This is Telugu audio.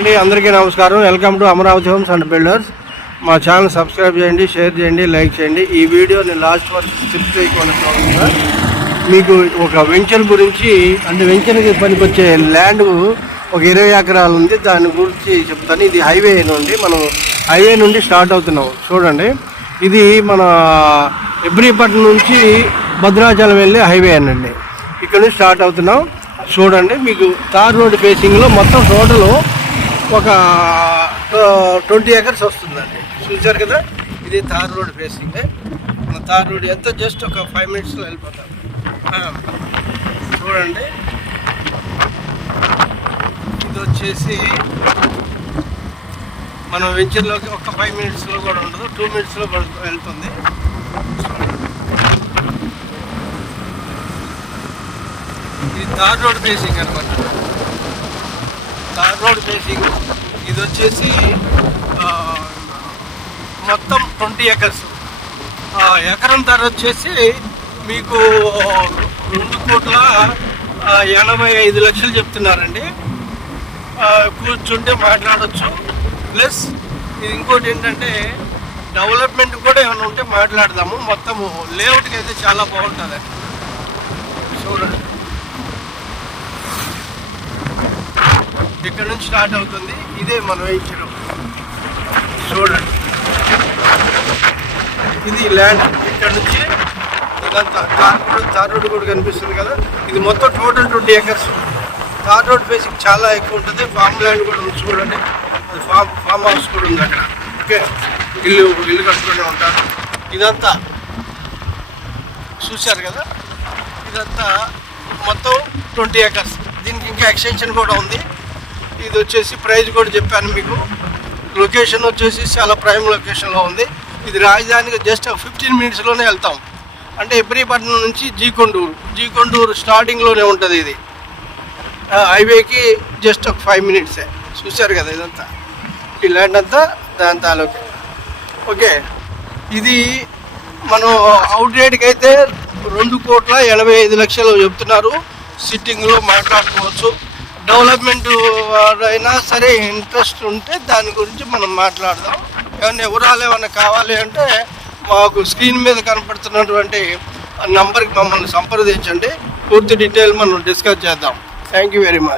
అండి అందరికీ నమస్కారం. Welcome to Amaravati homes and builders మా ఛానల్ సబ్స్క్రైబ్ చేయండి షేర్ చేయండి లైక్ చేయండి. ఈ వీడియోని లాస్ట్ వరకు స్కిప్ చేయకుండా చూడండి. మీకు ఒక వెంచర్ గురించి అంటే వెంచర్కి పనికొచ్చే ల్యాండ్ ఒక ఇరవై ఎకరాలు ఉంది. దాని గురించి చెప్తాను. ఇది హైవే నుండి మనం హైవే నుండి స్టార్ట్ అవుతున్నాం. చూడండి. ఇది మన ఎబ్రిపట్నం నుంచి భద్రాచలం వెళ్ళే హైవే అనండి. ఇక్కడ నుంచి స్టార్ట్ అవుతున్నాం. చూడండి మీకు తార్ రోడ్ ఫేసింగ్లో మొత్తం టోటల్ ఒక ట్వంటీ ఎకర్స్ వస్తుందండి. చూసారు కదా? ఇది తార్ రోడ్ ఫేసింగ్. మన తార్ రోడ్ ఎంత? జస్ట్ ఒక ఫైవ్ మినిట్స్లో వెళ్ళిపోతాం. చూడండి. ఇది వచ్చేసి మనం వెంచర్లోకి ఒక ఫైవ్ మినిట్స్లో కూడా ఉండదు. టూ మినిట్స్లో వెళ్తుంది. ఇది తార్ రోడ్ ఫేసింగ్ అనమాట తార్ రోడ్ ఫేసింగ్ ఇది వచ్చేసి మొత్తం ట్వంటీ ఎకర్స్. ఎకరం ధర వచ్చేసి మీకు రెండు కోట్ల ఎనభై ఐదు లక్షలు చెప్తున్నారండి. కూర్చుంటే మాట్లాడచ్చు. ప్లస్ ఇది ఇంకోటి ఏంటంటే డెవలప్మెంట్ కూడా ఏమైనా ఉంటే మాట్లాడదాము. మొత్తము లేఅవుట్కి అయితే చాలా బాగుంటుంది చూడండి. ఇక్కడ నుంచి స్టార్ట్ అవుతుంది. ఇదే మనం వేయించడం చూడండి. ఇది ల్యాండ్. ఇక్కడ నుంచి ఇదంతా తార్ రోడ్ తార్ రోడ్ కూడా కనిపిస్తుంది కదా. ఇది మొత్తం total twenty acres. Tar road facing చాలా ఎక్కువ ఉంటుంది. ఫామ్ ల్యాండ్ కూడా ఉంది చూడండి. అది ఫామ్ ఫామ్ హౌస్ కూడా ఉంది అక్కడ. ఓకే? ఇల్లు ఇల్లు కట్టుకునే ఉంటారు. ఇదంతా చూశారు కదా? ఇదంతా మొత్తం ట్వంటీ ఎకర్స్. దీనికి ఇంకా ఎక్స్టెన్షన్ కూడా ఉంది. ఇది వచ్చేసి ప్రైజ్ కూడా చెప్పాను మీకు. లొకేషన్ వచ్చేసి చాలా ప్రైమ్ లొకేషన్లో ఉంది. ఇది రాజధానికి జస్ట్ ఫిఫ్టీన్ మినిట్స్లోనే వెళ్తాం. అంటే ఇబ్రీపట్నం నుంచి జీకొండూరు. జీకొండూరు స్టార్టింగ్లోనే ఉంటుంది ఇది. హైవేకి జస్ట్ ఒక ఫైవ్ మినిట్సే చూశారు కదా ఇదంతా? ఈ ల్యాండ్ అంతా దాని తాలూకే. ఓకే. ఇది మనం అవుట్ రేట్కి అయితే రెండు కోట్ల ఎనభై ఐదు లక్షలు చెప్తున్నారు. సిట్టింగ్లో మాట్లాడుకోవచ్చు. డెవలప్మెంట్ అయినా సరే ఇంట్రెస్ట్ ఉంటే దాని గురించి మనం మాట్లాడదాం. ఏమైనా వివరాలు ఏమైనా కావాలి అంటే మాకు స్క్రీన్ మీద కనపడుతున్నటువంటి నంబర్కి మమ్మల్ని సంప్రదించండి. పూర్తి డీటెయిల్ మనం డిస్కస్ చేద్దాం. Thank you very much.